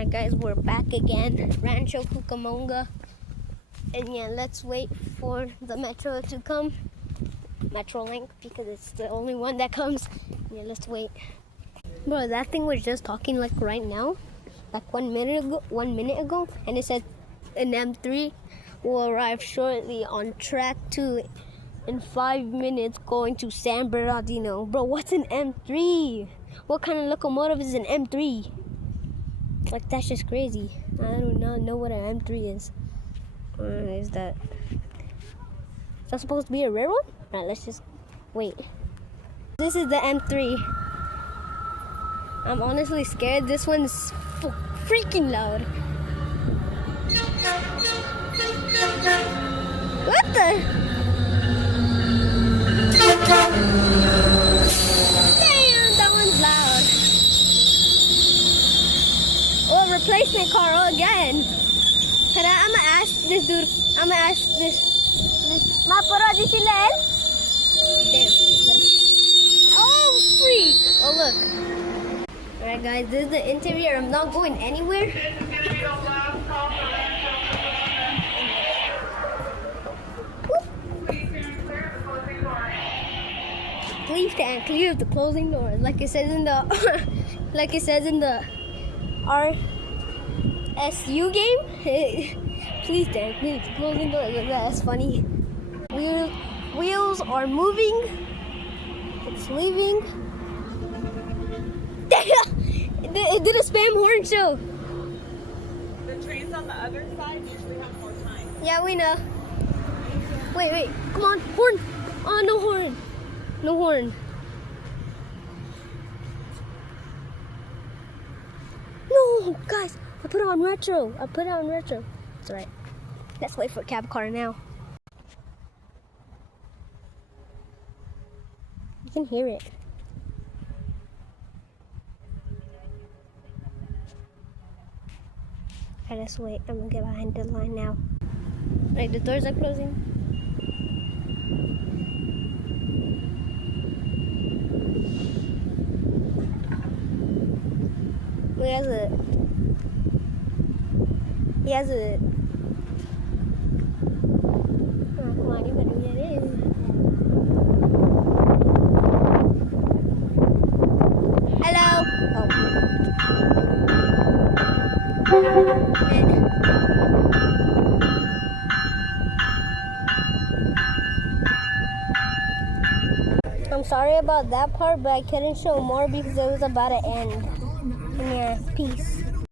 Alright guys, we're back again. Rancho Cucamonga. And yeah, let's wait for the metro to come. Metrolink, because it's the only one that comes. Yeah, let's wait. Bro, that thing was just talking like right now. Like 1 minute ago. And it said an M3 will arrive shortly on track 2 in 5 minutes going to San Bernardino. Bro, what's an M3? What kind of locomotive is an M3? Like, that's just crazy. I do not know what an M3 is. Is that supposed to be a rare one? Alright, let's just wait. This is the M3. I'm honestly scared. This one's freaking loud. What the? Damn, that one's loud. Oh, replacement car again. I'm gonna ask this dude. I'm gonna ask this. Mapara di sila eh? Damn. Oh, freak. Oh, look. Alright, guys, this is the interior. I'm not going anywhere. Please stand clear of the closing doors, like it says in the, like it says in the RSU game. Please stand clear of the closing doors. That's funny. Wheels are moving. It's leaving. It did a spam horn show. The trains on the other side usually have more time. Yeah, we know. Wait, come on, horn. Oh, no horn. No horn. No, guys, I put it on retro. It's alright. Let's wait for a cab car now. You can hear it. Alright, let's wait. I'm gonna get behind the line now. Alright, the doors are closing. He has a oh, come on, you better get in. Hello. I'm sorry about that part, but I couldn't show more because it was about to end. Yeah, peace.